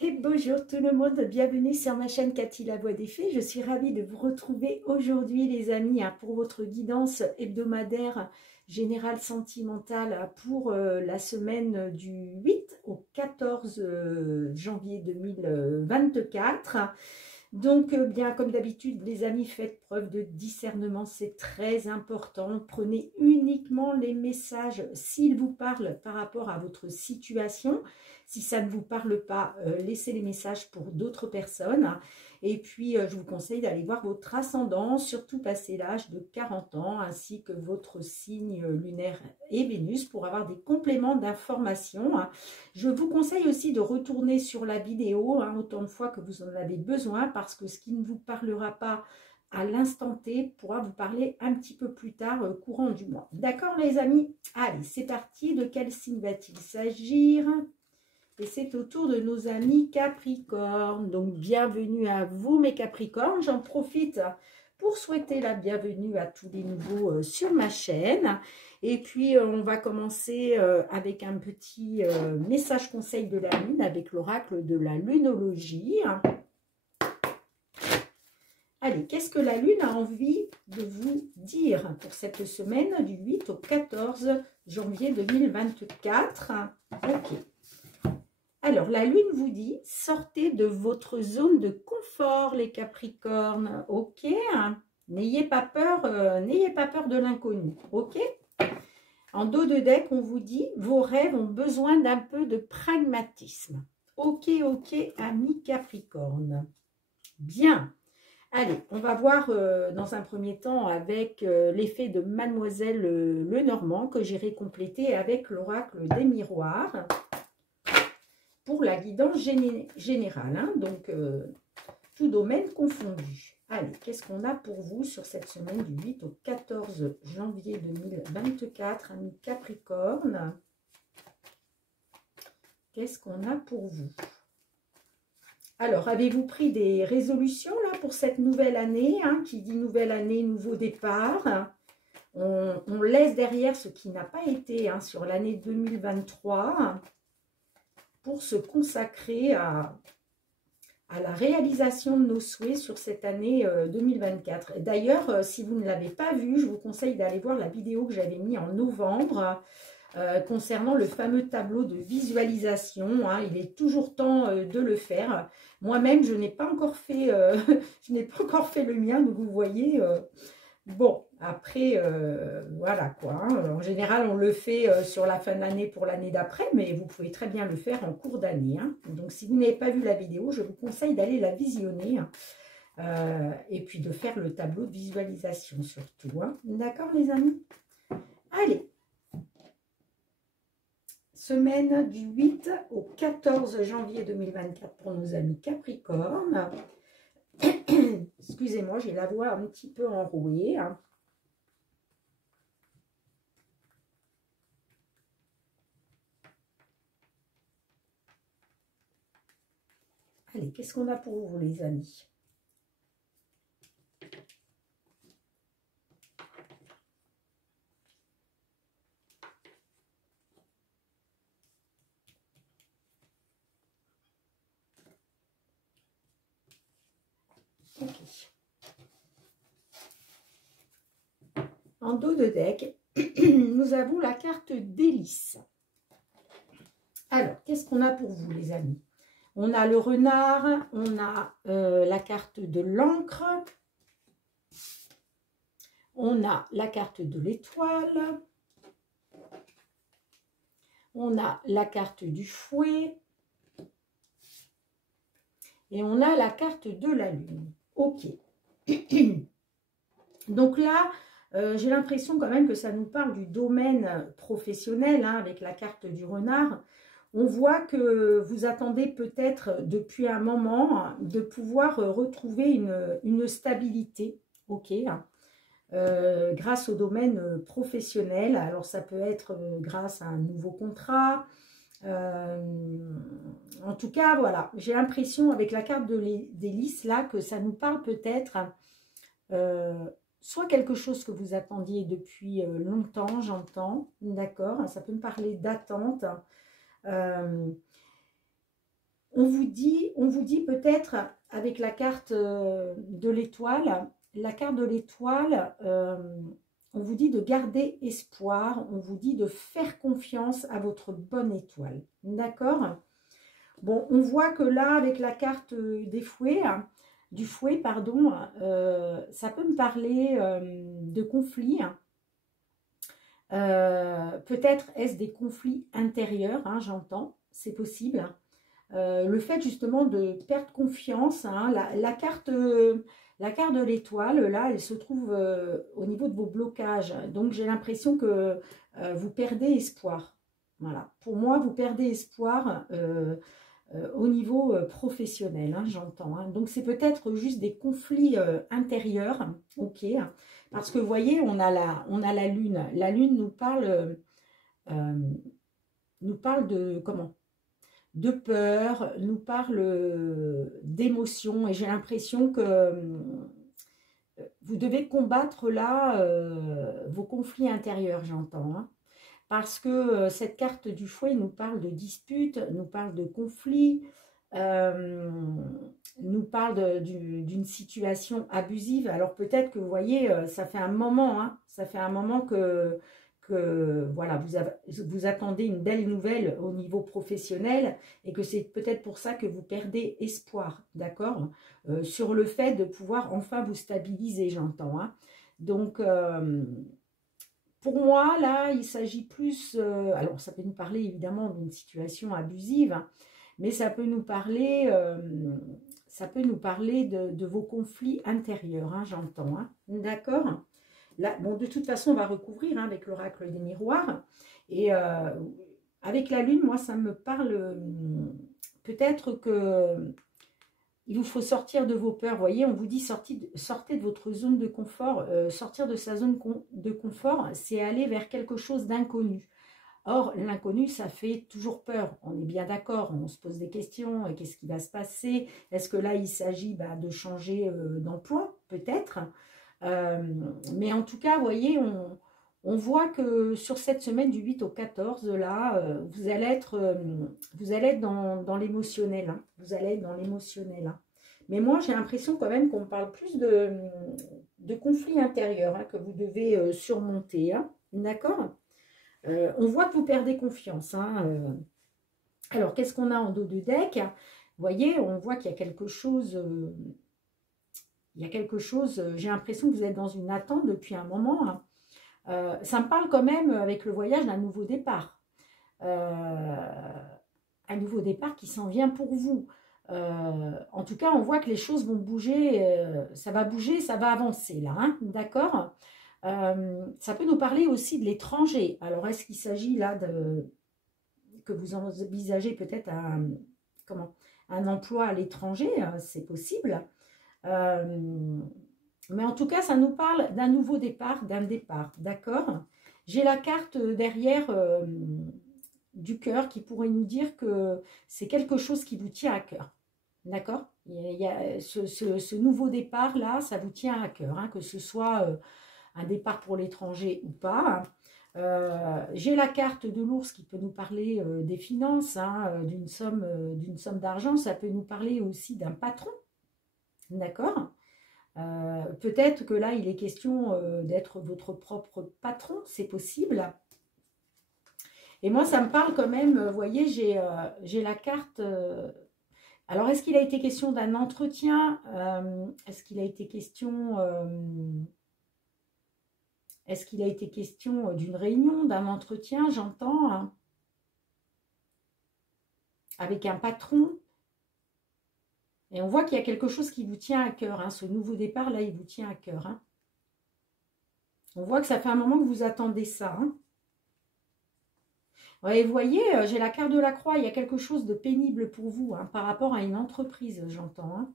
Et bonjour tout le monde, bienvenue sur ma chaîne Cathy la Voix des Fées. Je suis ravie de vous retrouver aujourd'hui les amis pour votre guidance hebdomadaire générale sentimentale pour la semaine du 8 au 14 janvier 2024. Donc, bien comme d'habitude, les amis, faites preuve de discernement, c'est très important. Prenez uniquement les messages s'ils vous parlent par rapport à votre situation. Si ça ne vous parle pas, laissez les messages pour d'autres personnes. Et puis, je vous conseille d'aller voir votre ascendant, surtout passé l'âge de 40 ans, ainsi que votre signe lunaire et Vénus, pour avoir des compléments d'informations. Je vous conseille aussi de retourner sur la vidéo autant de fois que vous en avez besoin, parce que ce qui ne vous parlera pas à l'instant T pourra vous parler un petit peu plus tard, courant du mois. D'accord les amis? Allez, c'est parti. De quel signe va-t-il s'agir? Et c'est au tour de nos amis Capricorne. Donc, bienvenue à vous mes Capricornes. J'en profite pour souhaiter la bienvenue à tous les nouveaux sur ma chaîne. Et puis, on va commencer avec un petit message conseil de la Lune avec l'oracle de la lunologie. Allez, qu'est-ce que la Lune a envie de vous dire pour cette semaine du 8 au 14 janvier 2024? Ok. Alors, la Lune vous dit, sortez de votre zone de confort, les Capricornes, ok? N'ayez pas peur de l'inconnu, ok? En dos de deck, on vous dit, vos rêves ont besoin d'un peu de pragmatisme. Ok, ok, amis Capricorne. Bien. Allez, on va voir dans un premier temps avec l'effet de Mademoiselle Lenormand que j'irai compléter avec l'oracle des miroirs. Pour la guidance générale, donc tout domaine confondu. Allez, qu'est-ce qu'on a pour vous sur cette semaine du 8 au 14 janvier 2024, amis Capricorne? Qu'est-ce qu'on a pour vous? Alors, avez-vous pris des résolutions là pour cette nouvelle année, qui dit nouvelle année, nouveau départ? On laisse derrière ce qui n'a pas été sur l'année 2023. Pour se consacrer à la réalisation de nos souhaits sur cette année 2024. D'ailleurs, si vous ne l'avez pas vu, je vous conseille d'aller voir la vidéo que j'avais mise en novembre concernant le fameux tableau de visualisation. Il est toujours temps de le faire. Moi-même, je n'ai pas encore fait, je n'ai pas encore fait le mien, donc vous voyez. Bon, après, voilà quoi. En général, on le fait sur la fin de l'année pour l'année d'après, mais vous pouvez très bien le faire en cours d'année. Donc, si vous n'avez pas vu la vidéo, je vous conseille d'aller la visionner et puis de faire le tableau de visualisation surtout. D'accord, les amis? Allez. Semaine du 8 au 14 janvier 2024 pour nos amis Capricorne. Excusez-moi, j'ai la voix un petit peu enrouée. Allez, qu'est-ce qu'on a pour vous, les amis? Ok. En dos de deck, nous avons la carte d'hélice. Alors, qu'est-ce qu'on a pour vous, les amis? On a le renard, on a la carte de l'encre, on a la carte de l'étoile, on a la carte du fouet et on a la carte de la lune. Ok. Donc là, j'ai l'impression quand même que ça nous parle du domaine professionnel, avec la carte du renard. On voit que vous attendez peut-être depuis un moment de pouvoir retrouver une stabilité, ok, grâce au domaine professionnel. Alors ça peut être grâce à un nouveau contrat. En tout cas, voilà, j'ai l'impression avec la carte des lys là que ça nous parle peut-être soit quelque chose que vous attendiez depuis longtemps, j'entends, d'accord, ça peut me parler d'attente. On on vous dit peut-être avec la carte de l'étoile, on vous dit de garder espoir, on vous dit de faire confiance à votre bonne étoile. D'accord? Bon, on voit que là, avec la carte des fouets, du fouet, pardon, ça peut me parler de conflits. Peut-être est-ce des conflits intérieurs, hein, j'entends, c'est possible. Le fait justement de perdre confiance, hein, la carte de l'étoile, là, elle se trouve au niveau de vos blocages. Donc, j'ai l'impression que vous perdez espoir. Voilà. Pour moi, vous perdez espoir au niveau professionnel, hein, j'entends. Hein. Donc, c'est peut-être juste des conflits intérieurs, ok. Parce que, vous voyez, on a la lune. La lune nous parle de, comment? De peur, nous parle d'émotion. Et j'ai l'impression que vous devez combattre là vos conflits intérieurs, j'entends. Hein. Parce que cette carte du fouet nous parle de disputes, nous parle de conflits, nous parle d'une situation abusive. Alors peut-être que vous voyez, ça fait un moment, hein, ça fait un moment que voilà, vous attendez une belle nouvelle au niveau professionnel et que c'est peut-être pour ça que vous perdez espoir, d'accord, sur le fait de pouvoir enfin vous stabiliser, j'entends. Hein. Donc, pour moi, là, il s'agit plus... alors, ça peut nous parler évidemment d'une situation abusive, hein, mais ça peut nous parler, de vos conflits intérieurs, hein, j'entends. Hein, d'accord? Là, bon, de toute façon, on va recouvrir hein, avec l'oracle des miroirs. Et avec la lune, moi, ça me parle peut-être que il vous faut sortir de vos peurs. Vous voyez, on vous dit sortez de votre zone de confort. Sortir de sa zone de confort, c'est aller vers quelque chose d'inconnu. Or, l'inconnu, ça fait toujours peur. On est bien d'accord, on se pose des questions. Qu'est-ce qui va se passer? Est-ce que là, il s'agit de changer d'emploi? Peut-être. Mais en tout cas, vous voyez, on voit que sur cette semaine du 8 au 14, là, vous allez être dans l'émotionnel. Hein. Vous allez être dans l'émotionnel. Hein. Mais moi, j'ai l'impression quand même qu'on parle plus de conflits intérieurs hein, que vous devez surmonter. Hein. D'accord? On voit que vous perdez confiance. Hein. Alors, qu'est-ce qu'on a en dos de deck? Vous voyez, on voit qu'il y a quelque chose... j'ai l'impression que vous êtes dans une attente depuis un moment. Hein. Ça me parle quand même, avec le voyage, d'un nouveau départ. Un nouveau départ qui s'en vient pour vous. En tout cas, on voit que les choses vont bouger. Ça va bouger, ça va avancer là. Hein, d'accord? Ça peut nous parler aussi de l'étranger. Alors, est-ce qu'il s'agit là que vous envisagez peut-être un emploi à l'étranger? C'est possible. Mais en tout cas, ça nous parle d'un nouveau départ, d'accord? J'ai la carte derrière du cœur qui pourrait nous dire que c'est quelque chose qui vous tient à cœur, d'accord? Il y a ce nouveau départ-là, ça vous tient à cœur, hein, que ce soit un départ pour l'étranger ou pas. J'ai la carte de l'ours qui peut nous parler des finances, hein, d'une somme d'argent. Ça peut nous parler aussi d'un patron, d'accord? Peut-être que là, il est question d'être votre propre patron, c'est possible. Et moi, ça me parle quand même, vous voyez, j'ai la carte... alors, est-ce qu'il a été question d'un entretien? Est-ce qu'il a été question... est-ce qu'il a été question d'une réunion, d'un entretien, j'entends, hein, avec un patron? Et on voit qu'il y a quelque chose qui vous tient à cœur. Hein. Ce nouveau départ, là, il vous tient à cœur. Hein. On voit que ça fait un moment que vous attendez ça. Hein. Ouais, vous voyez, j'ai la carte de la croix. Il y a quelque chose de pénible pour vous hein, par rapport à une entreprise, j'entends. Hein.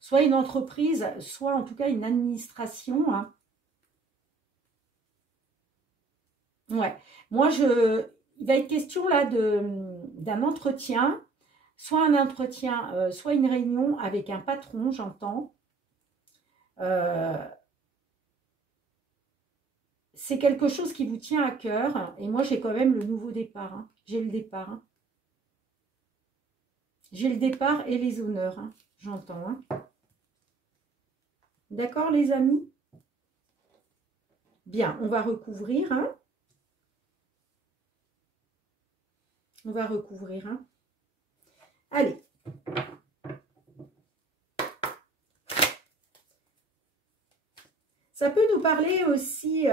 Soit une entreprise, soit en tout cas une administration. Hein. Ouais. Moi, il va être question là d'un entretien. Soit un entretien, soit une réunion avec un patron, j'entends. C'est quelque chose qui vous tient à cœur. Et moi, j'ai quand même le nouveau départ. Hein. J'ai le départ. Hein. J'ai le départ et les honneurs, hein, j'entends. Hein. D'accord, les amis? Bien, on va recouvrir. Hein. On va recouvrir. Hein. Allez. Ça peut nous parler aussi,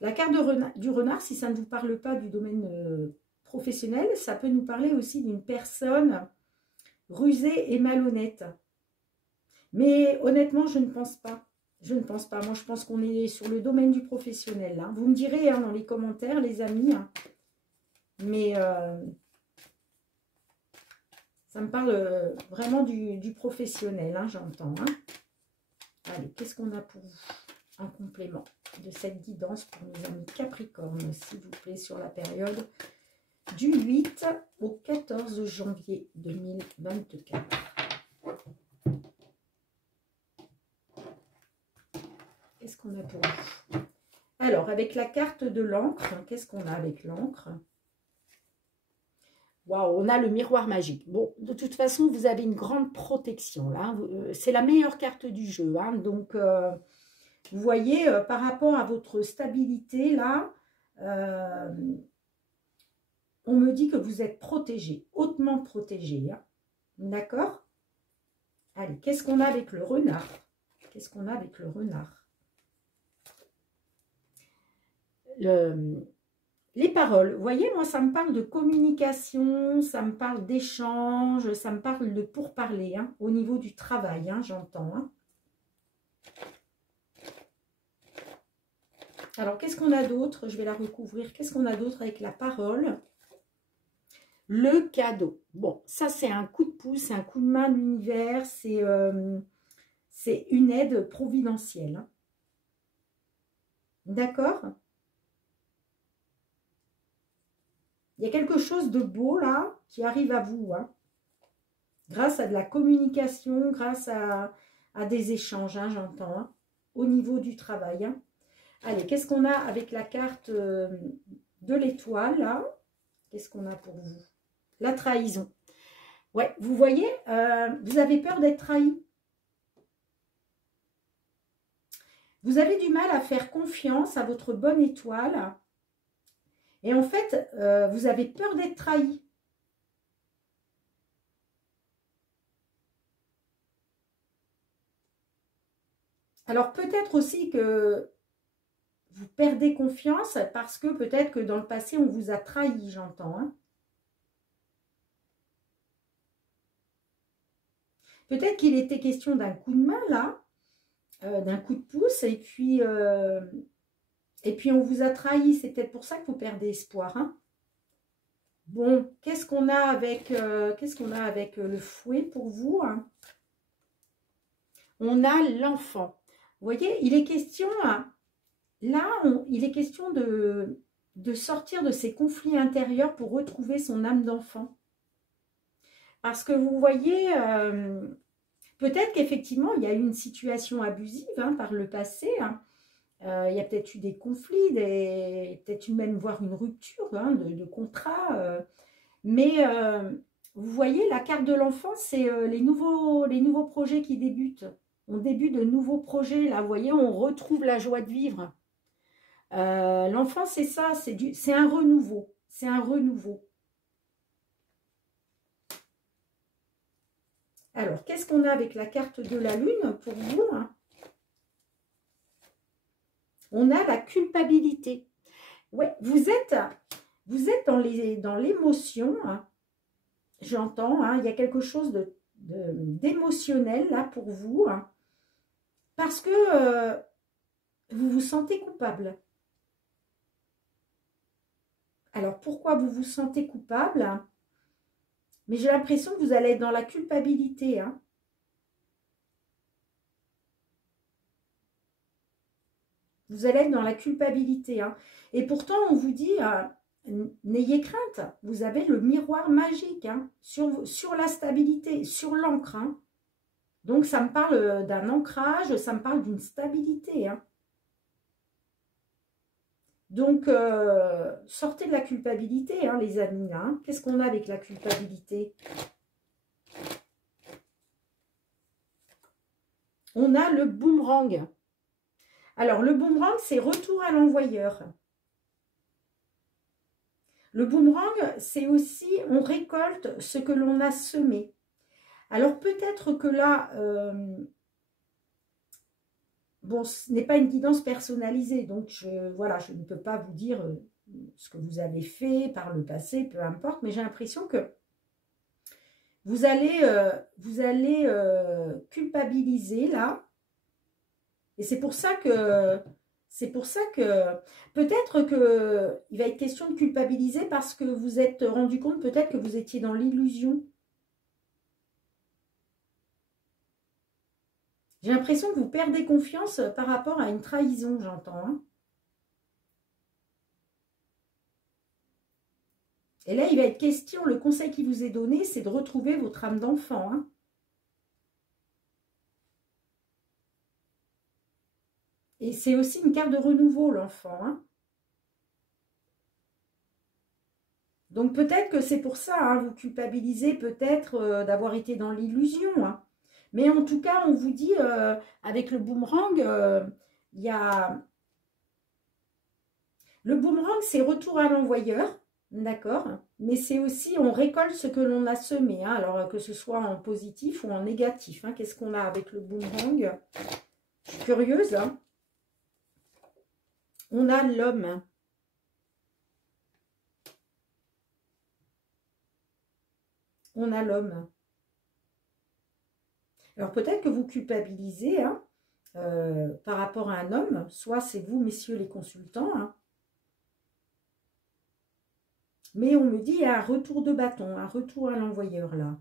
la carte du renard, si ça ne vous parle pas du domaine professionnel, ça peut nous parler aussi d'une personne rusée et malhonnête. Mais honnêtement, je ne pense pas. Je ne pense pas. Moi, je pense qu'on est sur le domaine du professionnel. Hein. Vous me direz hein, dans les commentaires, les amis. Hein. Mais ça me parle vraiment du professionnel, hein, j'entends. Hein. Allez, qu'est-ce qu'on a pour vous en complément de cette guidance pour mes amis Capricorne, s'il vous plaît, sur la période du 8 au 14 janvier 2024. Qu'est-ce qu'on a pour vous? Alors, avec la carte de l'encre, qu'est-ce qu'on a avec l'encre? Waouh, on a le miroir magique. Bon, de toute façon, vous avez une grande protection là. C'est la meilleure carte du jeu. Hein. Donc, vous voyez, par rapport à votre stabilité là, on me dit que vous êtes protégé, hautement protégé. Hein. D'accord? Allez, qu'est-ce qu'on a avec le renard? Qu'est-ce qu'on a avec le renard? Les paroles, vous voyez, moi, ça me parle de communication, ça me parle d'échange, ça me parle de pourparler, hein, au niveau du travail, hein, j'entends. Hein. Alors, qu'est-ce qu'on a d'autre? Je vais la recouvrir. Qu'est-ce qu'on a d'autre avec la parole? Le cadeau. Bon, ça, c'est un coup de pouce, c'est un coup de main de l'univers, c'est une aide providentielle. Hein. D'accord? Il y a quelque chose de beau là qui arrive à vous, hein, grâce à de la communication, grâce à des échanges, hein, j'entends, hein, au niveau du travail. Hein. Allez, qu'est-ce qu'on a avec la carte de l'étoile là? Qu'est-ce qu'on a pour vous? La trahison. Ouais, vous voyez, vous avez peur d'être trahi. Vous avez du mal à faire confiance à votre bonne étoile. Et en fait, vous avez peur d'être trahi. Alors peut-être aussi que vous perdez confiance parce que peut-être que dans le passé, on vous a trahi, j'entends. Hein. Peut-être qu'il était question d'un coup de main, là, d'un coup de pouce, et puis on vous a trahi. C'est peut-être pour ça que vous perdez espoir. Hein. Bon, qu'est-ce qu'on a avec, le fouet pour vous? Hein? On a l'enfant. Vous voyez, il est question, là, il est question de sortir de ses conflits intérieurs pour retrouver son âme d'enfant. Parce que vous voyez, peut-être qu'effectivement, il y a eu une situation abusive hein, par le passé. Hein. Il y a peut-être eu des conflits, peut-être même voire une rupture hein, de contrat. Mais vous voyez, la carte de l'enfant, c'est les nouveaux projets qui débutent. On débute de nouveaux projets, là, vous voyez, on retrouve la joie de vivre. L'enfant, c'est ça, c'est un renouveau. C'est un renouveau. Alors, qu'est-ce qu'on a avec la carte de la lune pour vous hein? On a la culpabilité. Ouais, vous êtes dans l'émotion. Hein. J'entends, hein, il y a quelque chose d'émotionnel là pour vous. Hein, parce que vous vous sentez coupable. Alors, pourquoi vous vous sentez coupable? Mais j'ai l'impression que vous allez être dans la culpabilité. Hein. Vous allez être dans la culpabilité. Hein. Et pourtant, on vous dit, n'ayez crainte. Vous avez le miroir magique hein, sur la stabilité, sur l'encre. Hein. Donc, ça me parle d'un ancrage, ça me parle d'une stabilité. Hein. Donc, sortez de la culpabilité, hein, les amis. Hein. Qu'est-ce qu'on a avec la culpabilité? On a le boomerang. Alors, le boomerang, c'est retour à l'envoyeur. Le boomerang, c'est aussi, on récolte ce que l'on a semé. Alors, peut-être que là, bon, ce n'est pas une guidance personnalisée, donc voilà, je ne peux pas vous dire ce que vous avez fait par le passé, peu importe, mais j'ai l'impression que vous allez culpabiliser là. Et c'est pour ça que peut-être que il va être question de culpabiliser parce que vous vous êtes rendu compte peut-être que vous étiez dans l'illusion. J'ai l'impression que vous perdez confiance par rapport à une trahison, j'entends. Hein. Et là, il va être question, le conseil qui vous est donné, c'est de retrouver votre âme d'enfant. Hein. Et c'est aussi une carte de renouveau, l'enfant. Hein. Donc peut-être que c'est pour ça, hein, vous culpabilisez peut-être d'avoir été dans l'illusion. Hein. Mais en tout cas, on vous dit, avec le boomerang, il y a... Le boomerang, c'est retour à l'envoyeur, d'accord? Mais c'est aussi, on récolte ce que l'on a semé, hein, alors que ce soit en positif ou en négatif. Hein. Qu'est-ce qu'on a avec le boomerang? Je suis curieuse. Hein. On a l'homme. On a l'homme. Alors peut-être que vous culpabilisez hein, par rapport à un homme, soit c'est vous, messieurs les consultants, hein, mais on me dit il y a un retour de bâton, un retour à l'envoyeur là.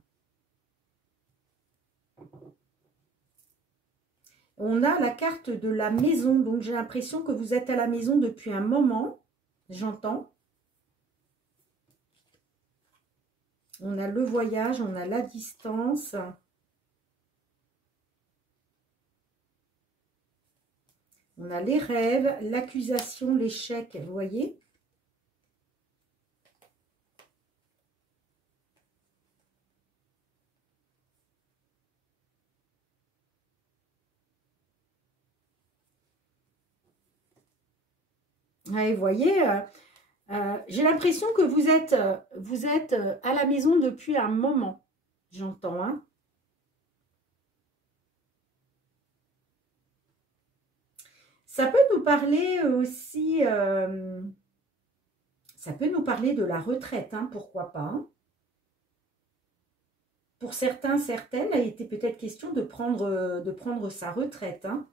On a la carte de la maison, donc j'ai l'impression que vous êtes à la maison depuis un moment, j'entends. On a le voyage, on a la distance. On a les rêves, l'accusation, l'échec, vous voyez? Ouais, vous voyez, j'ai l'impression que vous êtes à la maison depuis un moment, j'entends. Hein. Ça peut nous parler aussi, ça peut nous parler de la retraite, hein, pourquoi pas. Hein. Pour certains, certaines, il a été peut-être question de prendre sa retraite. Hein.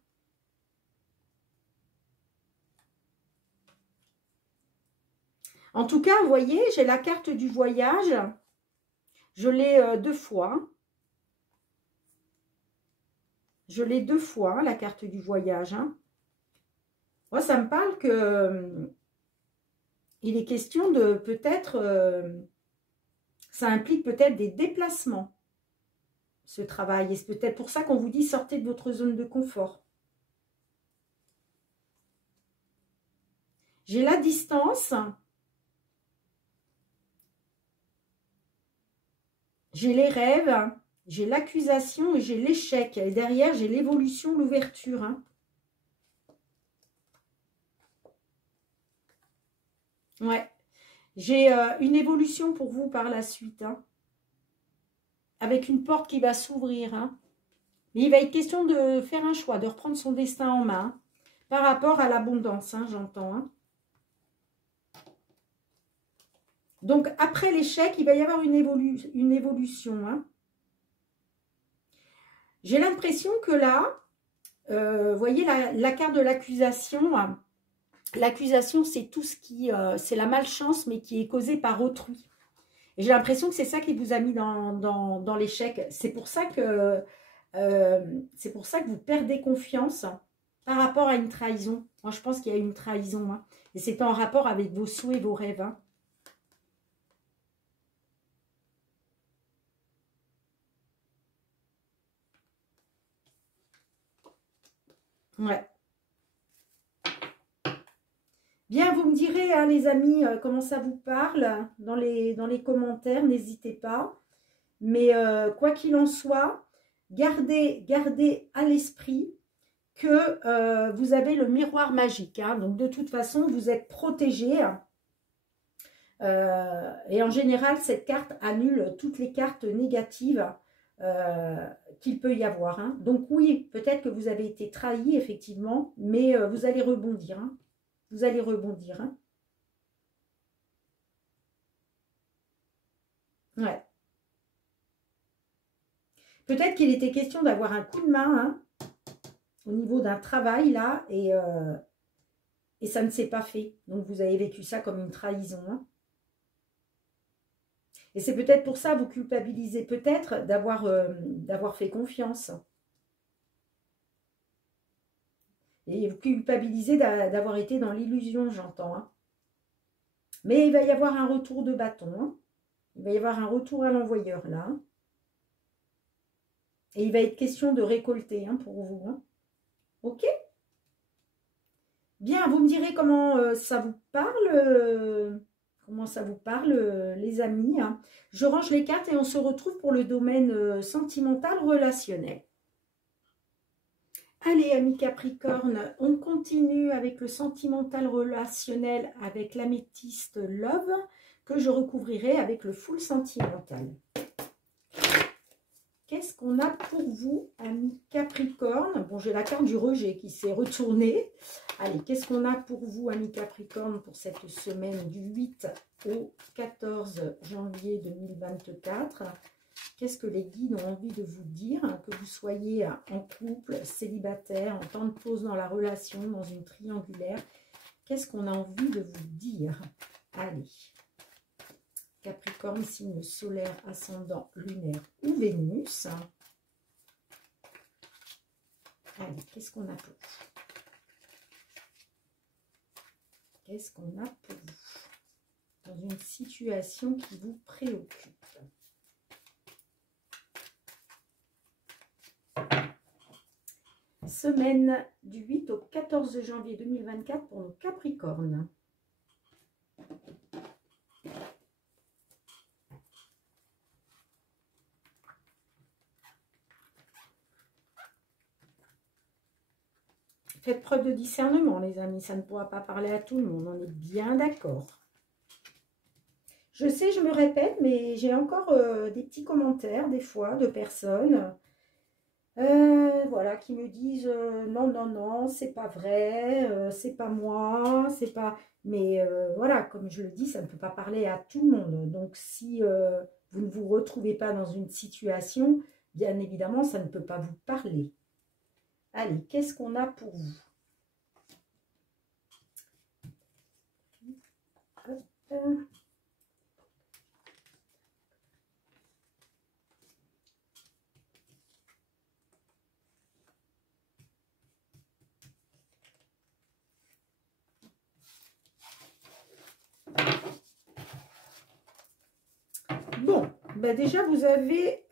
En tout cas, vous voyez, j'ai la carte du voyage. Je l'ai 2 fois. Je l'ai 2 fois, la carte du voyage. Hein. Moi, ça me parle que il est question de peut-être, ça implique peut-être des déplacements, ce travail. Et c'est peut-être pour ça qu'on vous dit sortez de votre zone de confort. J'ai la distance. J'ai les rêves. J'ai l'accusation et j'ai l'échec. Et derrière, j'ai l'évolution, l'ouverture. Hein. Ouais. J'ai une évolution pour vous par la suite. Hein. Avec une porte qui va s'ouvrir. Hein. Mais il va être question de faire un choix, de reprendre son destin en main. Par rapport à l'abondance, hein, j'entends. Hein. Donc, après l'échec, il va y avoir une évolution. Hein. J'ai l'impression que là, vous voyez la carte de l'accusation. Hein. L'accusation, c'est tout ce qui... c'est la malchance, mais qui est causée par autrui. Et j'ai l'impression que c'est ça qui vous a mis dans l'échec. C'est pour ça que vous perdez confiance par rapport à une trahison. Moi, je pense qu'il y a une trahison. Hein. Et c'est en rapport avec vos souhaits, vos rêves. Hein. Ouais. Bien, vous me direz, hein, les amis, comment ça vous parle dans les commentaires, n'hésitez pas. Mais quoi qu'il en soit, gardez à l'esprit que vous avez le miroir magique. Hein. Donc, de toute façon, vous êtes protégé. Et en général, cette carte annule toutes les cartes négatives qu'il peut y avoir. Hein. Donc oui, peut-être que vous avez été trahi, effectivement, mais vous allez rebondir. Hein. Vous allez rebondir. Hein. Ouais. Peut-être qu'il était question d'avoir un coup de main hein, au niveau d'un travail, là, et ça ne s'est pas fait. Donc vous avez vécu ça comme une trahison. Hein. Et c'est peut-être pour ça vous culpabilisez peut-être d'avoir fait confiance. Et vous culpabilisez d'avoir été dans l'illusion, j'entends. Hein. Mais il va y avoir un retour de bâton. Hein. Il va y avoir un retour à l'envoyeur, là. Hein. Et il va être question de récolter hein, pour vous. Hein. Ok? Bien, vous me direz comment ça vous parle. Comment ça vous parle, les amis. Hein. Je range les cartes et on se retrouve pour le domaine sentimental relationnel. Allez, amis Capricorne, on continue avec le sentimental relationnel avec l'améthyste Love que je recouvrirai avec le full sentimental. Qu'est-ce qu'on a pour vous, amis Capricorne? Bon, j'ai la carte du rejet qui s'est retournée. Allez, qu'est-ce qu'on a pour vous, amis Capricorne, pour cette semaine du 8 au 14 janvier 2024? Qu'est-ce que les guides ont envie de vous dire? Que vous soyez en couple, célibataire, en temps de pause dans la relation, dans une triangulaire. Qu'est-ce qu'on a envie de vous dire? Allez. Capricorne, signe solaire, ascendant, lunaire ou Vénus. Allez, qu'est-ce qu'on a pour vous? Qu'est-ce qu'on a pour vous? Dans une situation qui vous préoccupe. Semaine du 8 au 14 janvier 2024 pour nos Capricornes. Faites preuve de discernement, les amis. Ça ne pourra pas parler à tout le monde. On est bien d'accord. Je sais, je me répète, mais j'ai encore des petits commentaires, des fois, de personnes voilà, qui me disent non, non, non, c'est pas vrai, c'est pas moi, c'est pas... Mais voilà, comme je le dis, ça ne peut pas parler à tout le monde. Donc, si vous ne vous retrouvez pas dans une situation, bien évidemment, ça ne peut pas vous parler. Allez, qu'est-ce qu'on a pour vous? Hop. Bon, bah déjà, vous avez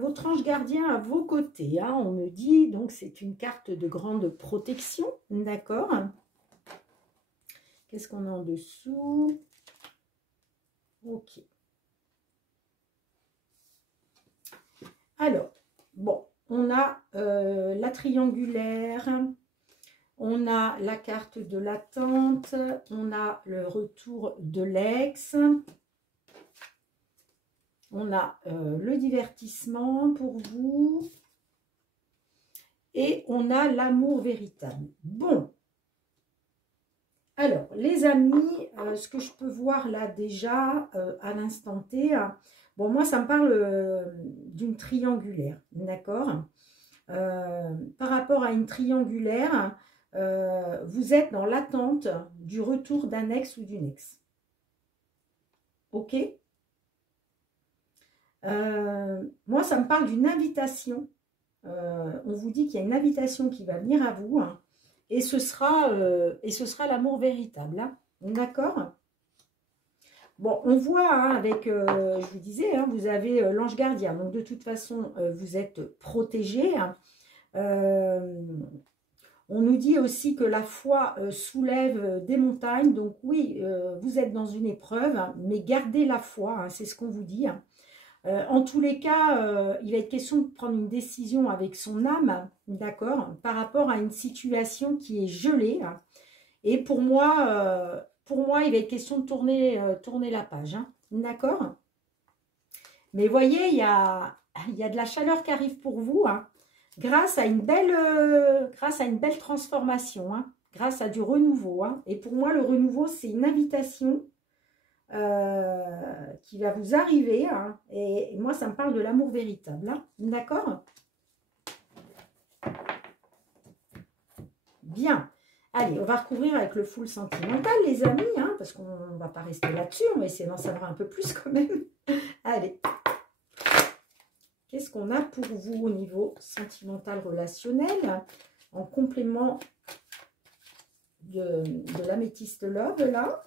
votre ange gardien à vos côtés. Hein, on me dit, donc c'est une carte de grande protection. D'accord. Qu'est-ce qu'on a en dessous? Ok. Alors, bon, on a la triangulaire, on a la carte de l'attente, on a le retour de l'ex, on a le divertissement pour vous et on a l'amour véritable. Bon, alors les amis, ce que je peux voir là déjà à l'instant T, bon moi ça me parle d'une triangulaire, d'accord. Par rapport à une triangulaire, vous êtes dans l'attente du retour d'un ex ou d'une ex. Ok. Moi, ça me parle d'une invitation. On vous dit qu'il y a une invitation qui va venir à vous. Hein, et ce sera l'amour véritable. Hein, d'accord. Bon, on voit hein, avec, je vous disais, hein, vous avez l'ange gardien. Donc, de toute façon, vous êtes protégé. Hein, On nous dit aussi que la foi soulève des montagnes. Donc oui, vous êtes dans une épreuve, mais gardez la foi, hein, c'est ce qu'on vous dit. Hein. En tous les cas, il va être question de prendre une décision avec son âme, d'accord, par rapport à une situation qui est gelée. Hein. Et pour moi, il va être question de tourner la page, hein, d'accord. Mais voyez, il y a de la chaleur qui arrive pour vous, hein, grâce à une belle transformation, hein, grâce à du renouveau. Hein. Et pour moi, le renouveau, c'est une invitation qui va vous arriver. Hein, et moi, ça me parle de l'amour véritable. Hein, d'accord? Bien. Allez, on va recouvrir avec le full sentimental, les amis, hein, parce qu'on ne va pas rester là-dessus. On va essayer d'en savoir un peu plus quand même. Allez. Qu'est-ce qu'on a pour vous au niveau sentimental relationnel en complément de l'améthyste love là?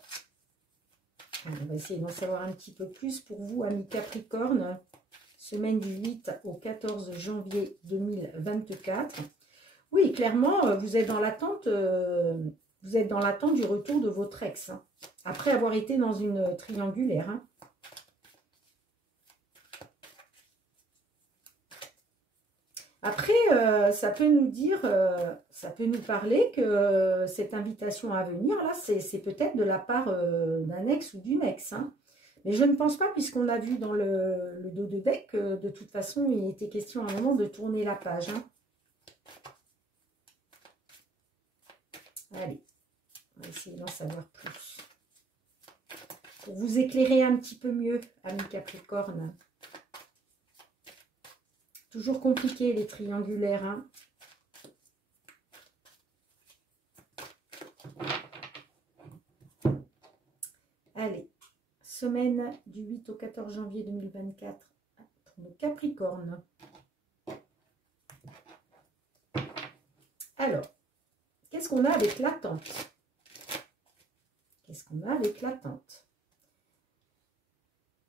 On va essayer d'en savoir un petit peu plus pour vous, amis Capricorne, semaine du 8 au 14 janvier 2024. Oui, clairement, vous êtes dans l'attente du retour de votre ex, hein, après avoir été dans une triangulaire. Hein. Après, ça peut nous dire, ça peut nous parler que cette invitation à venir, là, c'est peut-être de la part d'un ex ou d'une ex. Hein. Mais je ne pense pas, puisqu'on a vu dans le dos de deck que de toute façon, il était question à un moment de tourner la page. Hein. Allez, on va essayer d'en savoir plus. Pour vous éclairer un petit peu mieux, amis Capricorne. Toujours compliqué les triangulaires. Hein. Allez, semaine du 8 au 14 janvier 2024 pour nos Capricornes. Alors, qu'est-ce qu'on a avec l'attente? Qu'est-ce qu'on a avec l'attente?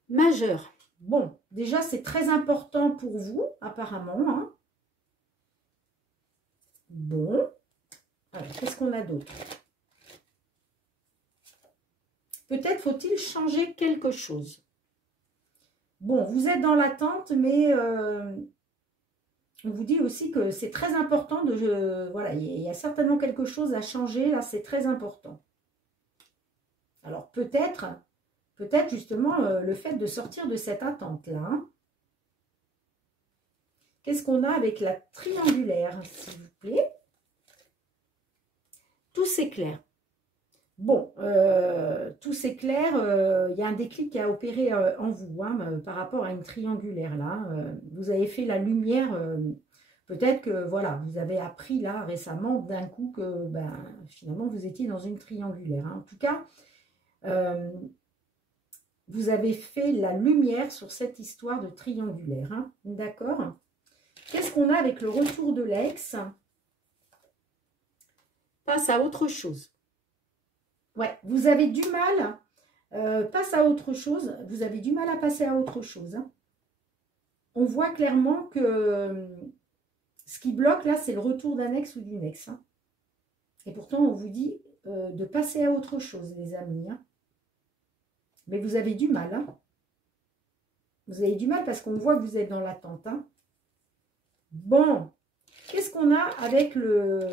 Majeur. Bon, déjà, c'est très important pour vous, apparemment. Hein. Bon. Alors, qu'est-ce qu'on a d'autre? Peut-être faut-il changer quelque chose. Bon, vous êtes dans l'attente, mais on vous dit aussi que c'est très important de... voilà, il y a certainement quelque chose à changer. Là, c'est très important. Alors, peut-être justement le fait de sortir de cette attente-là. Hein. Qu'est-ce qu'on a avec la triangulaire, s'il vous plaît? Tout s'éclaire. Bon, tout s'éclaire, il y a un déclic qui a opéré en vous, hein, par rapport à une triangulaire, là. Vous avez fait la lumière, peut-être que, voilà, vous avez appris, là, récemment, d'un coup, que, ben, finalement, vous étiez dans une triangulaire. Hein. En tout cas, vous avez fait la lumière sur cette histoire de triangulaire. Hein, d'accord? Qu'est-ce qu'on a avec le retour de l'ex? Passe à autre chose. Ouais, vous avez du mal, passe à autre chose. Vous avez du mal à passer à autre chose. Hein. On voit clairement que ce qui bloque là, c'est le retour d'un ex ou d'une ex. Hein. Et pourtant, on vous dit de passer à autre chose, les amis. Hein. Mais vous avez du mal. Hein. Vous avez du mal parce qu'on voit que vous êtes dans l'attente. Hein. Bon, qu'est-ce qu'on a avec le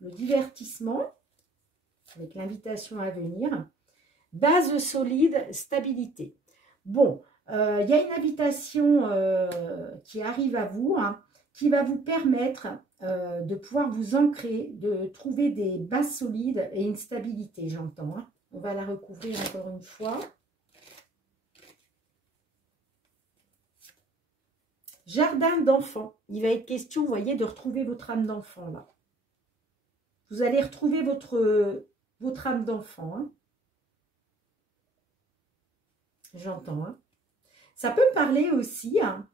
divertissement, avec l'invitation à venir? Base solide, stabilité. Bon, il y a une invitation qui arrive à vous, hein, qui va vous permettre de pouvoir vous ancrer, de trouver des bases solides et une stabilité, j'entends. Hein. On va la recouvrir encore une fois. Jardin d'enfant. Il va être question, vous voyez, de retrouver votre âme d'enfant, là. Vous allez retrouver votre âme d'enfant. Hein. J'entends. Hein. Ça peut me parler aussi, hein,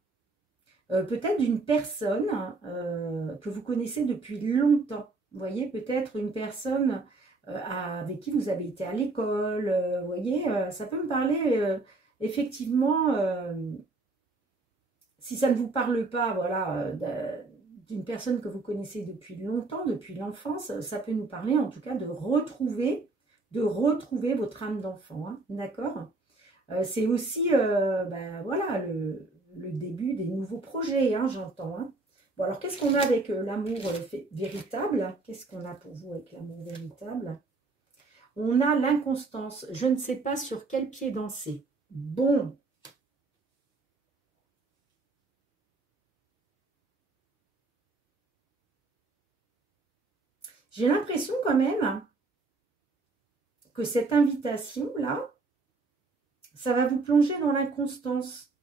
peut-être d'une personne que vous connaissez depuis longtemps. Vous voyez, peut-être une personne avec qui vous avez été à l'école. Vous voyez, ça peut me parler effectivement... si ça ne vous parle pas, voilà, d'une personne que vous connaissez depuis longtemps, depuis l'enfance. Ça peut nous parler en tout cas de retrouver votre âme d'enfant, hein, d'accord? C'est aussi ben, voilà, le début des nouveaux projets, hein, j'entends. Hein. Bon, alors qu'est-ce qu'on a avec l'amour véritable? Qu'est-ce qu'on a pour vous avec l'amour véritable? On a l'inconstance. Je ne sais pas sur quel pied danser. Bon. J'ai l'impression quand même que cette invitation-là, ça va vous plonger dans l'inconstance.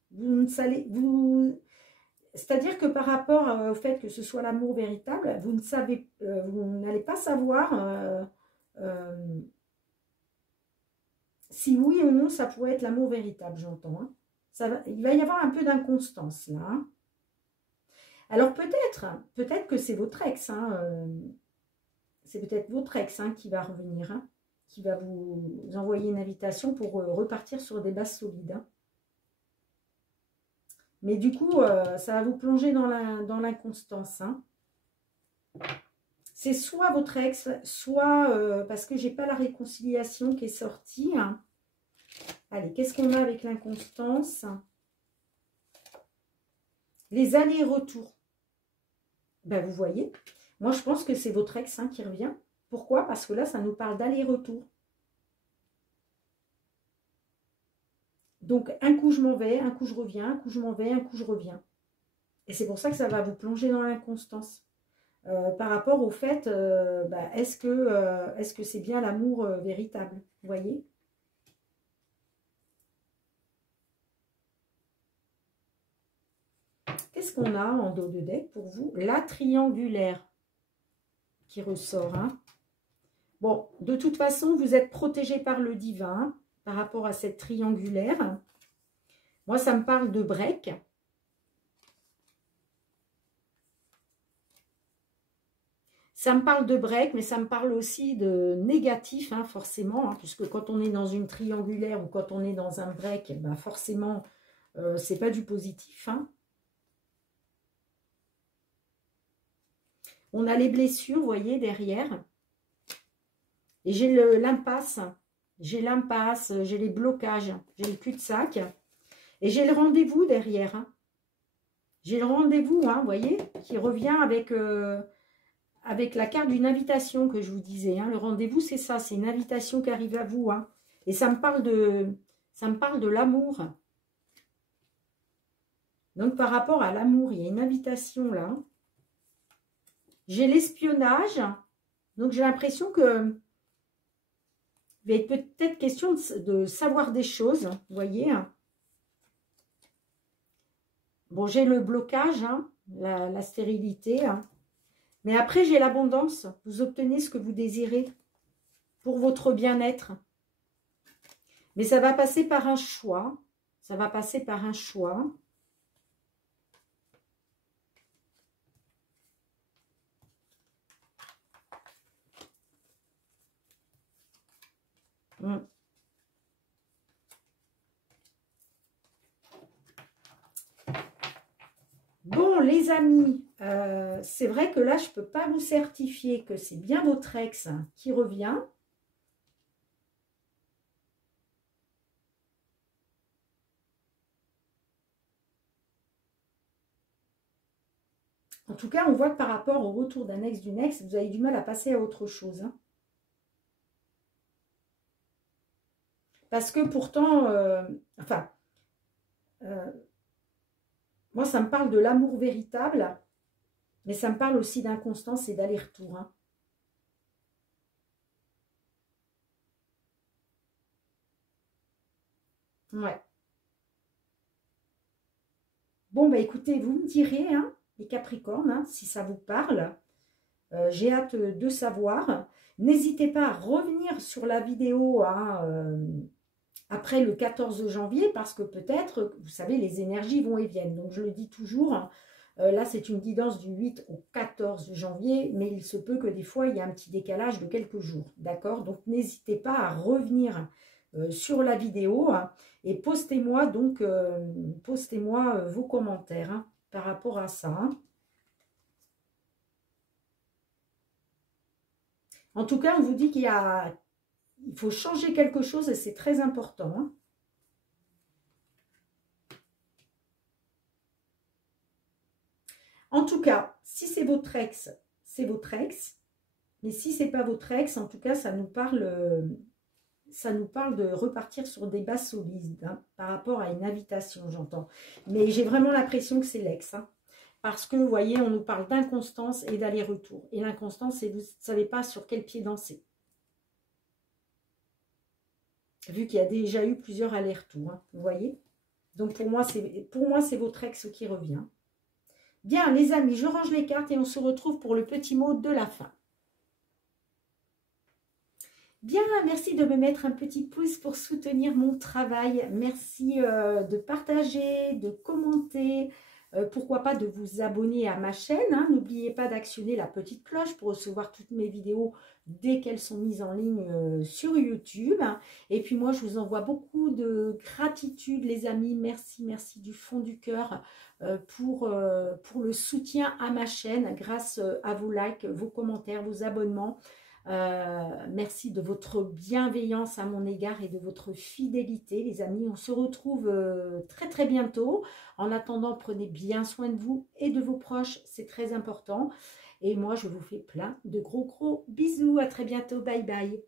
C'est-à-dire que par rapport au fait que ce soit l'amour véritable, vous n'allez pas savoir si oui ou non ça pourrait être l'amour véritable, j'entends. Hein. Il va y avoir un peu d'inconstance là. Hein. Alors peut-être que c'est votre ex. Hein, c'est peut-être votre ex hein, qui va revenir, hein, qui va vous envoyer une invitation pour repartir sur des bases solides. Hein. Mais du coup, ça va vous plonger dans l'inconstance. Hein. C'est soit votre ex, soit parce que j'ai pas la réconciliation qui est sortie. Hein. Allez, qu'est-ce qu'on a avec l'inconstance? Les allers-retours. Ben, vous voyez, moi je pense que c'est votre ex hein, qui revient. Pourquoi? Parce que là, ça nous parle d'aller-retour. Donc, un coup je m'en vais, un coup je reviens, un coup je m'en vais, un coup je reviens. Et c'est pour ça que ça va vous plonger dans l'inconstance. Par rapport au fait, bah, est-ce que c'est bien l'amour véritable? Vous voyez? Qu'est-ce qu'on a en dos de deck pour vous? La triangulaire qui ressort. Hein. Bon, de toute façon, vous êtes protégé par le divin par rapport à cette triangulaire. Moi, ça me parle de break. Ça me parle de break, mais ça me parle aussi de négatif, hein, forcément, hein, puisque quand on est dans une triangulaire ou quand on est dans un break, ben forcément, c'est pas du positif. Hein. On a les blessures, vous voyez, derrière. Et j'ai l'impasse. J'ai l'impasse, j'ai les blocages, j'ai le cul-de-sac. Et j'ai le rendez-vous derrière. Hein. J'ai le rendez-vous, hein, vous voyez, qui revient avec la carte d'une invitation que je vous disais. Hein. Le rendez-vous, c'est ça, c'est une invitation qui arrive à vous. Hein. Et ça me parle de l'amour. Donc, par rapport à l'amour, il y a une invitation là. J'ai l'espionnage. Donc, j'ai l'impression que il va être peut-être question de savoir des choses. Vous voyez. Bon, j'ai le blocage, hein, la stérilité. Hein. Mais après, j'ai l'abondance. Vous obtenez ce que vous désirez pour votre bien-être. Mais ça va passer par un choix. Ça va passer par un choix. Bon, les amis, c'est vrai que là, je ne peux pas vous certifier que c'est bien votre ex qui revient. En tout cas, on voit que par rapport au retour d'un ex, d'une ex, vous avez du mal à passer à autre chose. Hein. Parce que pourtant, moi, ça me parle de l'amour véritable, mais ça me parle aussi d'inconstance et d'aller-retour. Hein. Ouais. Bon, bah écoutez, vous me direz, hein, les Capricornes, hein, si ça vous parle. J'ai hâte de savoir. N'hésitez pas à revenir sur la vidéo hein, après le 14 janvier parce que peut-être, vous savez, les énergies vont et viennent. Donc, je le dis toujours, hein, là, c'est une guidance du 8 au 14 janvier, mais il se peut que des fois, il y a un petit décalage de quelques jours. D'accord? Donc, n'hésitez pas à revenir sur la vidéo hein, et postez-moi donc vos commentaires hein, par rapport à ça. Hein. En tout cas, on vous dit il faut changer quelque chose et c'est très important. Hein. En tout cas, si c'est votre ex, c'est votre ex. Mais si c'est pas votre ex, en tout cas, ça nous parle de repartir sur des bases solides, hein, par rapport à une invitation, j'entends. Mais j'ai vraiment l'impression que c'est l'ex. Hein, parce que, vous voyez, on nous parle d'inconstance et d'aller-retour. Et l'inconstance, c'est vous ne savez pas sur quel pied danser. Vu qu'il y a déjà eu plusieurs allers-retours, hein, vous voyez. Donc, pour moi, c'est votre ex qui revient. Bien, les amis, je range les cartes et on se retrouve pour le petit mot de la fin. Bien, merci de me mettre un petit pouce pour soutenir mon travail. Merci de partager, de commenter. Pourquoi pas de vous abonner à ma chaîne. Hein. N'oubliez pas d'actionner la petite cloche pour recevoir toutes mes vidéos dès qu'elles sont mises en ligne sur YouTube. Et puis moi, je vous envoie beaucoup de gratitude, les amis. Merci, merci du fond du cœur pour le soutien à ma chaîne grâce à vos likes, vos commentaires, vos abonnements. Merci de votre bienveillance à mon égard et de votre fidélité, les amis. On se retrouve très très bientôt. En attendant, prenez bien soin de vous et de vos proches, c'est très important. Et moi, je vous fais plein de gros bisous. À très bientôt. Bye bye.